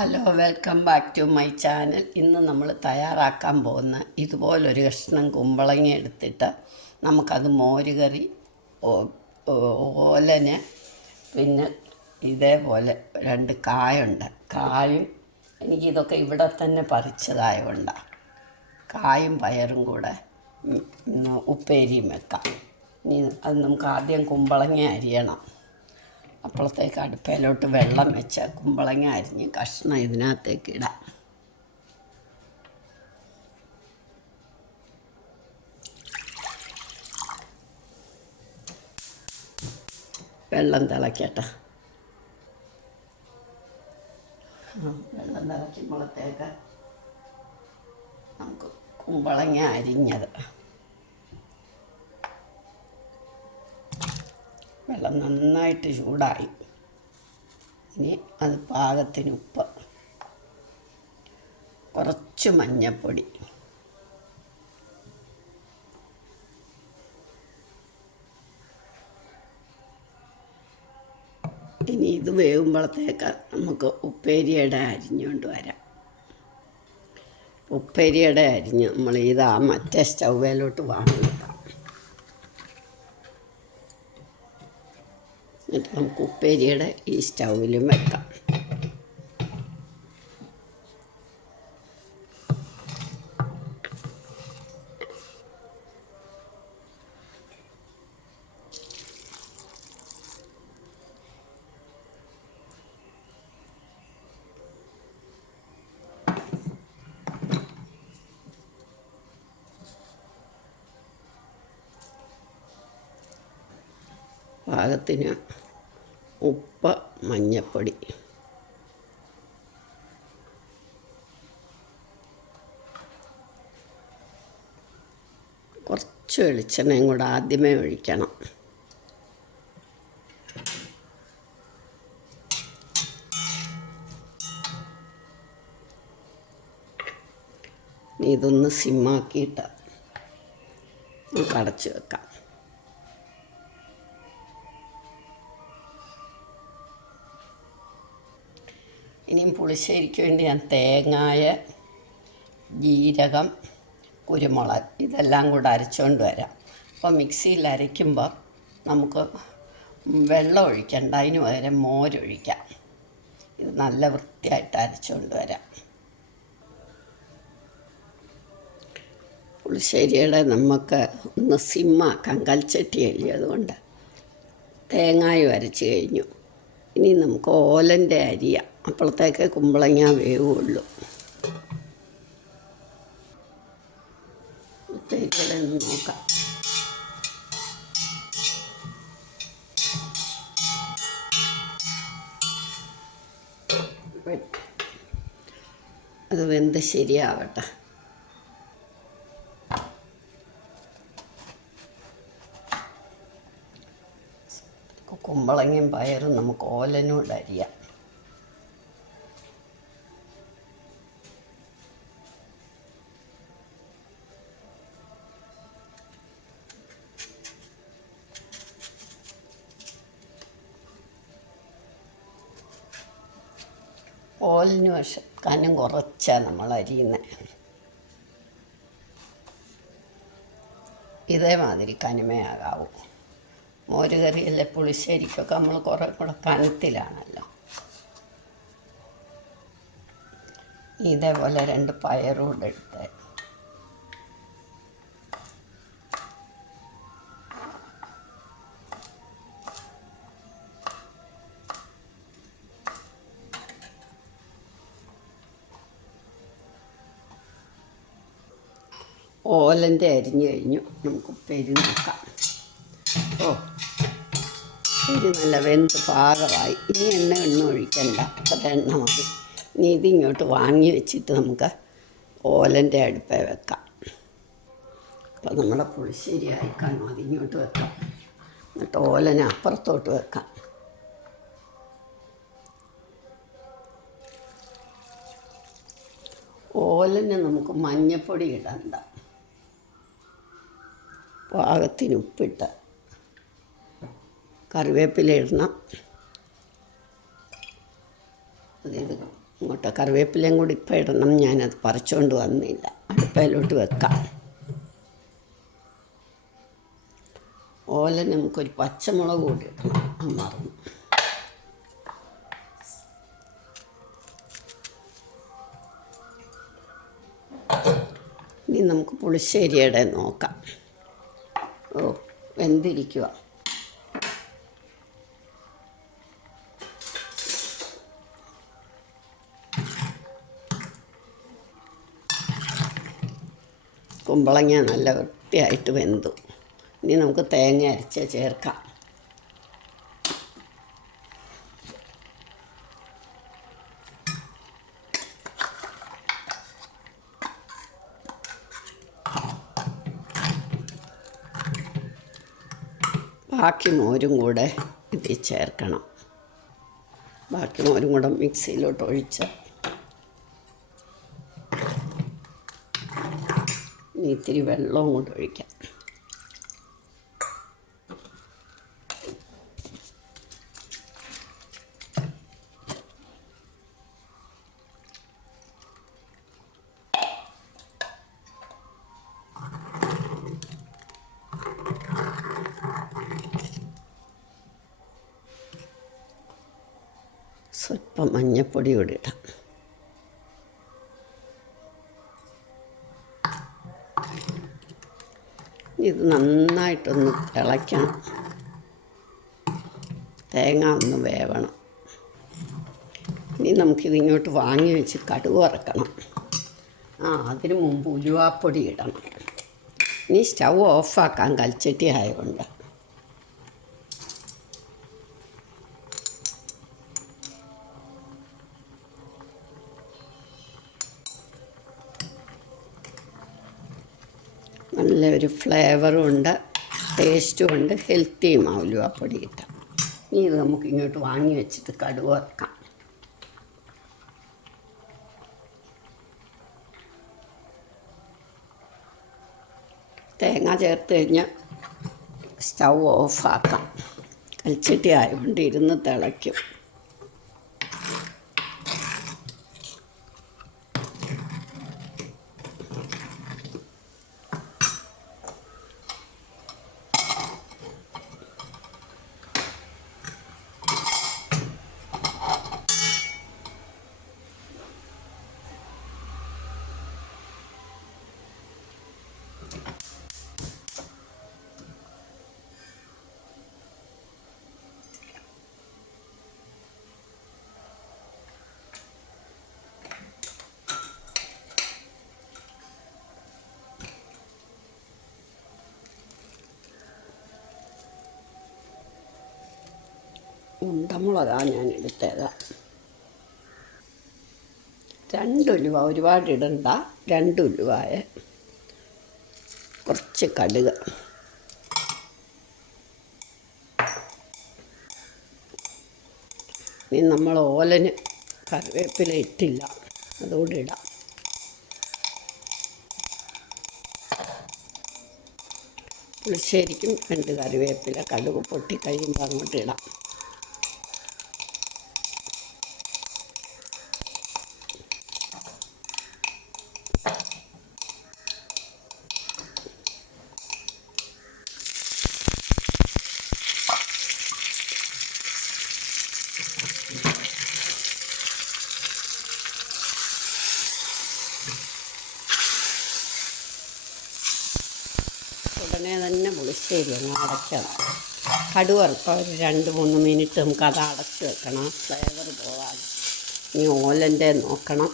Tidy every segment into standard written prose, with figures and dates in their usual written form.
Hello, welcome back to my channel. ഇന്ന് നമ്മൾ തയ്യാറാക്കാൻ പോകുന്ന ഇതുപോലൊരു കഷ്ണം കുമ്പളങ്ങ എടുത്തിട്ട് നമുക്കത് മോരുകറി, ഓലന്, പിന്നെ ഇതേപോലെ 2 കായുണ്ട്. കായും എനിക്കിതൊക്കെ ഇവിടെ തന്നെ പറിച്ചതായതുകൊണ്ടാണ്. കായും പയറും കൂടെ ഉപ്പേരിയും വെക്കാം. ഇനി അത് നമുക്ക് ആദ്യം കുമ്പളങ്ങ അരിയണം. അപ്പോഴത്തേക്ക് അടുപ്പയിലോട്ട് വെള്ളം വെച്ച് കുമ്പളങ്ങ അരിഞ്ഞ് കഷ്ണം ഇതിനകത്തേക്ക് ഇടാം. വെള്ളം തിളക്കട്ടെ. വെള്ളം തിളയ്ക്കുമ്പോഴത്തേക്ക് നമുക്ക് കുമ്പളങ്ങ അരിഞ്ഞത്, വെള്ളം നന്നായിട്ട് ചൂടായി. ഇനി അത് പാകത്തിന് ഉപ്പ്, കുറച്ച് മഞ്ഞൾപ്പൊടി, ഇനി ഇത് വേകുമ്പോഴത്തേക്ക് നമുക്ക് ഉപ്പേരിയുടെ അരിഞ്ഞുകൊണ്ട് വരാം. ഉപ്പേരിയുടെ അരിഞ്ഞ് നമ്മൾ ഇതാ മറ്റേ സ്റ്റൗവിലോട്ട് വാങ്ങിക്കാം. എന്നിട്ട് നമുക്ക് ഉപ്പേരിയുടെ ഈ സ്റ്റൗവിലും വെക്കാം. പാകത്തിന് ഉപ്പ്, മഞ്ഞൾപ്പൊടി, കുറച്ച് വെളിച്ചെണ്ണയും കൂടെ ആദ്യമേ ഒഴിക്കണം. ഇതൊന്ന് സിമ്മാക്കിയിട്ട് നമുക്ക് അടച്ച് വെക്കാം. ഇനിയും പുളിശ്ശേരിക്ക് വേണ്ടി ഞാൻ തേങ്ങായ, ജീരകം, കുരുമുളക് ഇതെല്ലാം കൂടെ അരച്ചുകൊണ്ട് വരാം. അപ്പോൾ മിക്സിയിൽ അരയ്ക്കുമ്പോൾ നമുക്ക് വെള്ളം ഒഴിക്കണ്ട, അതിന് പകരം മോരൊഴിക്കാം. ഇത് നല്ല വൃത്തിയായിട്ട് അരച്ചുകൊണ്ട് വരാം. പുളിശ്ശേരിയുടെ നമുക്ക് ഒന്ന് സിമ്മാക്കാം, കൽച്ചട്ടിയല്ലേ, അതുകൊണ്ട് തേങ്ങായും അരച്ച് കഴിഞ്ഞു. ഇനി നമുക്ക് ഓലൻ്റെ അരിയാം. അപ്പോഴത്തേക്ക് കുമ്പളങ്ങ വേവുള്ളൂ. ഉപ്പേരിയുടെ ഒന്ന് നോക്കാം. അത് വെന്ത് ശരിയാവട്ടെ. കുമ്പളങ്ങയും പയറും നമുക്ക് ഓലനോട് അരിയാം. ഓലിന് പക്ഷെ കനം കുറച്ചാണ് നമ്മൾ അരിയുന്നത്. ഇതേമാതിരി കനമേ ആകാവൂ. മോരുകറിയല്ലേ, പുളിശ്ശേരിക്കൊക്കെ നമ്മൾ കുറേ കൂടെ കനത്തിലാണല്ലോ. ഇതേപോലെ 2 പയറും കൂടെ എടുത്ത് ഓലൻ്റെ അരിഞ്ഞു കഴിഞ്ഞു. നമുക്ക് ഉപ്പേരി നോക്കാം. ഇത് നല്ല വെന്ത് പാകമായി. ഇനി എണ്ണ ഒഴിക്കണ്ട, അപ്പോൾ എണ്ണ മതി. ഇനി ഇതിങ്ങോട്ട് വാങ്ങി വെച്ചിട്ട് നമുക്ക് ഓലൻ്റെ അടുപ്പേ വെക്കാം. അപ്പോൾ നമ്മുടെ പുളിശ്ശേരി അയക്കാനോ അതിങ്ങോട്ട് വെക്കാം. എന്നിട്ട് ഓലനെ അപ്പുറത്തോട്ട് വെക്കാം. ഓലന് നമുക്ക് മഞ്ഞൾപ്പൊടി ഇടണ്ട, പാകത്തിന് ഉപ്പിട്ട് കറിവേപ്പില ഇടണം. ഇത് ഇങ്ങോട്ട് കേട്ടോ. കറിവേപ്പിലയും കൂടി ഇപ്പം ഇടണം, ഞാനത് പറിച്ചുകൊണ്ട് വന്നില്ല. അടുപ്പയിലോട്ട് വെക്കാം. ഓലന് നമുക്കൊരു പച്ചമുളക് കൂടി ഇടണം, മറന്നു. ഇനി നമുക്ക് പുളിശ്ശേരിയുടെ നോക്കാം. ഓ, വെന്തിരിക്കുക. കുമ്പളങ്ങ നല്ല വൃത്തിയായിട്ട് വെന്തു. ഇനി നമുക്ക് തേങ്ങ അരച്ച് ചേർക്കാം. ബാക്കി മോരും കൂടെ ഇതിൽ ചേർക്കണം. ബാക്കി മോരും കൂടെ മിക്സിയിലോട്ട് ഒഴിച്ച് ഇനി ഇത്തിരി വെള്ളവും കൂടെ ഒഴിക്കാം. സ്വല്പം മഞ്ഞൾപ്പൊടി കൂടി ഇടാം. ഇത് നന്നായിട്ടൊന്ന് ഇളയ്ക്കണം. തേങ്ങ ഒന്ന് വേവണം. ഇനി നമുക്കിതിങ്ങോട്ട് വാങ്ങി വെച്ച് കടുക് വറക്കണം. അതിന് മുമ്പ് ഉലുവാപ്പൊടി ഇടണം. ഇനി സ്റ്റൗ ഓഫാക്കാം, കൽച്ചട്ടി ആയതുകൊണ്ട്. നല്ലൊരു ഫ്ലേവറും ഉണ്ട്, ടേസ്റ്റും ഉണ്ട്, ഹെൽത്തിയും ആ ഉലുവാപ്പൊടി ഇട്ടാൽ. ഇനി ഇത് നമുക്ക് ഇങ്ങോട്ട് വാങ്ങി വെച്ചിട്ട് കടുക് വറക്കാം. തേങ്ങ ചേർത്ത് കഴിഞ്ഞാൽ സ്റ്റൗ ഓഫാക്കാം. കൽച്ചട്ടി ആയതുകൊണ്ട് ഇരുന്ന് തിളയ്ക്കും. ഉണ്ടമുളകാണ് ഞാൻ എടുത്തത്. 2 ഉലുവ, ഒരുപാട് ഇടണ്ട. 2 ഉലുവായ, കുറച്ച് കടുക്, ഇനി നമ്മൾ ഓലന് കറിവേപ്പില ഇട്ടില്ല, അതുകൂടി ഇടാം. പുളിശ്ശേരിക്കും 2 കറിവേപ്പില, കടുക് പൊട്ടി കഴിയുമ്പോൾ അങ്ങോട്ട് ഇടാം. ഉടനെ തന്നെ പുളിശ്ശേരി അങ്ങ് അടയ്ക്കണം. കടുക് വറുത്ത ഒരു 2-3 മിനിറ്റ് നമുക്കത് അടച്ച് വെക്കണം, ഫ്ലേവർ പോകാതെ. ഇനി ഓലൻ്റെ നോക്കണം.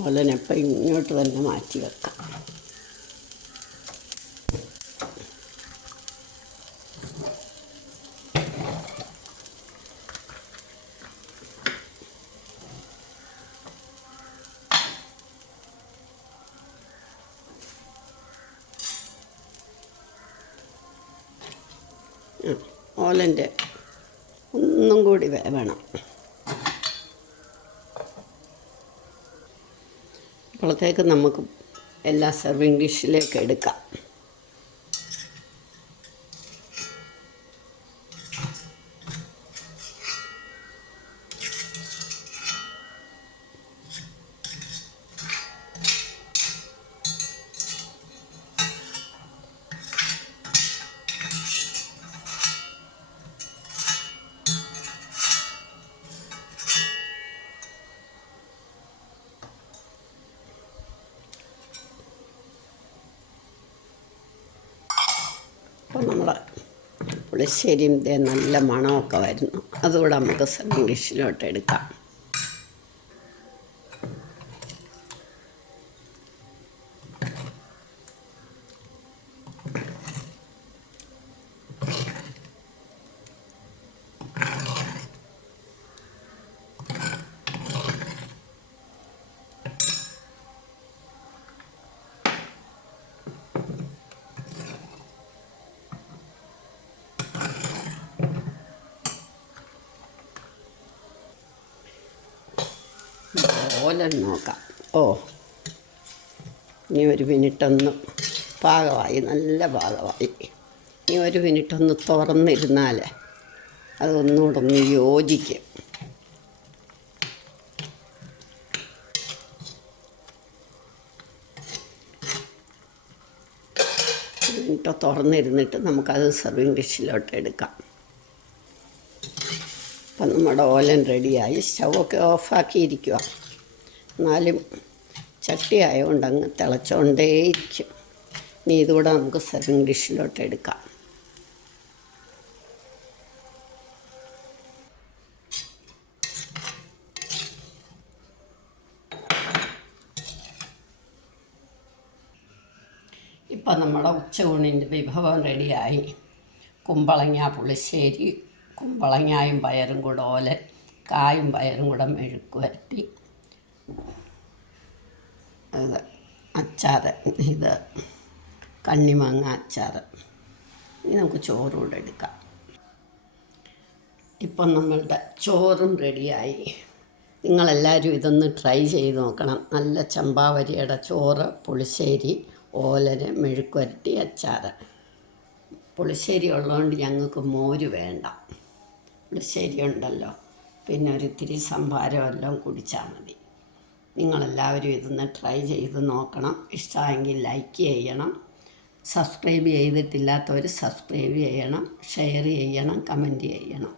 ഓലനെപ്പം ഇങ്ങോട്ട് തന്നെ മാറ്റി വെക്കാം. ഓലൻ്റെ ഒന്നും കൂടി വേവണം. അപ്പോഴത്തേക്ക് നമുക്ക് എല്ലാ സെർവിങ് ഡിഷിലേക്ക് എടുക്കാം. നമ്മുടെ പുളിശ്ശേരിയും നല്ല മണമൊക്കെ വരുന്നു. അതുകൂടെ നമുക്ക് സർവിങ് ഡിഷിലോട്ട് എടുക്കാം. ഓലൻ നോക്കാം. ഇനി ഒരു മിനിറ്റൊന്ന് പാകമായി, നല്ല പാകമായി. ഇനി ഒരു മിനിറ്റൊന്ന് തുറന്നിരുന്നാൽ അതൊന്നുകൂടെ ഒന്ന് യോജിക്കും. മിനിറ്റ് തുറന്നിരുന്നിട്ട് നമുക്കത് സർവിങ് ഡിഷിലോട്ട് എടുക്കാം. അപ്പം നമ്മുടെ ഓലൻ റെഡിയായി. സ്റ്റൗവൊക്കെ ഓഫാക്കിയിരിക്കുക. എന്നാലും ചട്ടി ആയതുകൊണ്ട് അങ്ങ് തിളച്ചുകൊണ്ടേയിരിക്കും. ഇനി ഇതുകൂടെ നമുക്ക് സർവിങ് ഡിഷിലോട്ട് എടുക്കാം. ഇപ്പം നമ്മുടെ ഉച്ചയൂണിൻ്റെ വിഭവം റെഡിയായി. കുമ്പളങ്ങ പുളിശ്ശേരി, കുമ്പളങ്ങായും പയറും കൂടെ ഓലൻ, കായും പയറും കൂടെ മെഴുക്ക് വരട്ടി, അത് അച്ചാറ്, ഇത് കണ്ണിമാങ്ങ അച്ചാറ്. ഇനി നമുക്ക് ചോറ് കൂടെ എടുക്കാം. ഇപ്പം നമ്മളുടെ ചോറും റെഡിയായി. നിങ്ങളെല്ലാവരും ഇതൊന്ന് ട്രൈ ചെയ്ത് നോക്കണം. നല്ല ചമ്പാവരിയുടെ ചോറ്, പുളിശ്ശേരി, ഓലന്, മെഴുക്ക് വരട്ടി, അച്ചാറ്. പുളിശ്ശേരി ഉള്ളതുകൊണ്ട് ഞങ്ങൾക്ക് മോര് വേണ്ട. പുളിശ്ശേരി ഉണ്ടല്ലോ, പിന്നെ ഒരിത്തിരി സംഭാരം എല്ലാം കുടിച്ചാൽ മതി. നിങ്ങളെല്ലാവരും ഇതൊന്ന് ട്രൈ ചെയ്ത് നോക്കണം. ഇഷ്ടമായെങ്കിൽ ലൈക്ക് ചെയ്യണം. സബ്സ്ക്രൈബ് ചെയ്തിട്ടില്ലാത്തവർ സബ്സ്ക്രൈബ് ചെയ്യണം, ഷെയർ ചെയ്യണം, കമൻറ്റ് ചെയ്യണം.